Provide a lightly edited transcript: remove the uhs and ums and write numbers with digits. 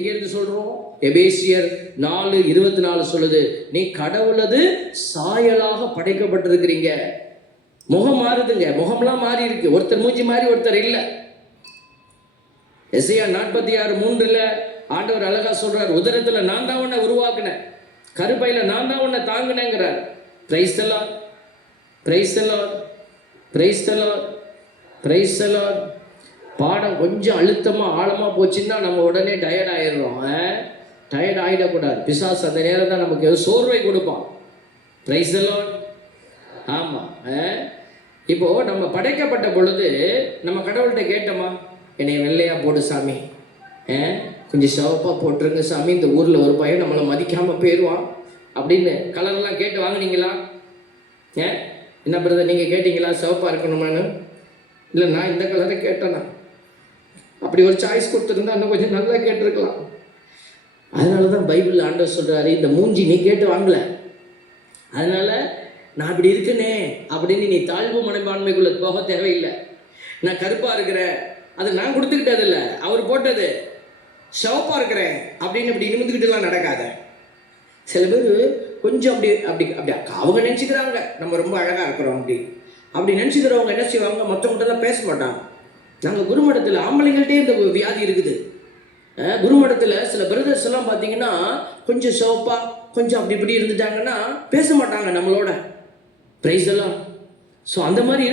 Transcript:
எங்கிருந்து சொல்றோம்? எபேசியர் 4:24 சொல்லுது, நீ கடவுளது சாயலாக படைக்கப்பட்டிருக்கிறீங்க. முகம் மாறுதுங்க, முகம்லாம் மாறி இருக்கு. ஒருத்தர் மூஞ்சி மாறி ஒருத்தர் இல்லை. எசையா 46:3 ஆண்டவர் அழகா சொல்றார், உதரத்துல நான் தான் உன்னை உருவாக்குனேன், கருப்பையில நான் தான் உன்னை தாங்கினேங்கிறார். Praise the lord, praise the lord, praise the lord, praise the lord. பாடம் கொஞ்சம் அழுத்தமாக ஆழமாக போச்சுன்னா நம்ம உடனே டயர்ட் ஆயிடுறோம். டயர்ட் ஆகிடக்கூடாது. பிசாசு அந்த நேரம் தான் நமக்கு சோர்வை கொடுப்பான். Price the Lord. ஆமாம், இப்போது நம்ம படைக்கப்பட்ட பொழுது நம்ம கடவுள்கிட்ட கேட்டோமா, என்னை வெள்ளையாக போடு சாமி, கொஞ்சம் சிவப்பாக போட்டுருங்க சாமி, இந்த ஊரில் ஒரு பையன் நம்மளை மதிக்காமல் போயிடுவான் அப்படின்னு கலர்லாம் கேட்டு வாங்கினீங்களா? என்ன பிரதர் நீங்கள் கேட்டிங்களா சிவப்பாக இருக்கணுமான்னு? இல்லை நான் இந்த கலரை கேட்டேன்னா, அப்படி ஒரு சாய்ஸ் கொடுத்துருந்தா இன்னும் கொஞ்சம் நல்லா கேட்டிருக்கலாம். அதனால தான் பைபிள் ஆண்டவர் சொல்கிறாரு, இந்த மூஞ்சி நீ கேட்டு வாங்கல, அதனால நான் அப்படி இருக்கனே அப்படின்னு நீ தாழ்வு மனப்பான்மைக்குள்ள போக தேவையில்லை. நான் கருப்பாக இருக்கிறேன், அது நான் கொடுத்துக்கிட்டது இல்லை, அவர் போட்டது. சிவப்பாக இருக்கிறேன் அப்படின்னு அப்படி நிமிந்துக்கிட்டுலாம் நடக்காத. சில பேர் கொஞ்சம் அப்படி அப்படி அப்படி அவங்க நினச்சிக்கிறாங்க நம்ம ரொம்ப அழகாக இருக்கிறோம். அப்படி நினச்சிக்கிறவங்க என்ன செய்வாங்க, மற்றவங்கள்ட்ட பேச மாட்டாங்க. நாங்கள் குருமடத்தில் ஆம்பளைங்கள்ட்டே இந்த வியாதி இருக்குது. குருமடத்தில் சில பிரதர்ஸ் எல்லாம் பார்த்தீங்கன்னா கொஞ்சம் சிவப்பா கொஞ்சம் அப்படி இப்படி இருந்துட்டாங்கன்னா பேச மாட்டாங்க நம்மளோட. பிரைஸ் எல்லாம். ஸோ அந்த மாதிரி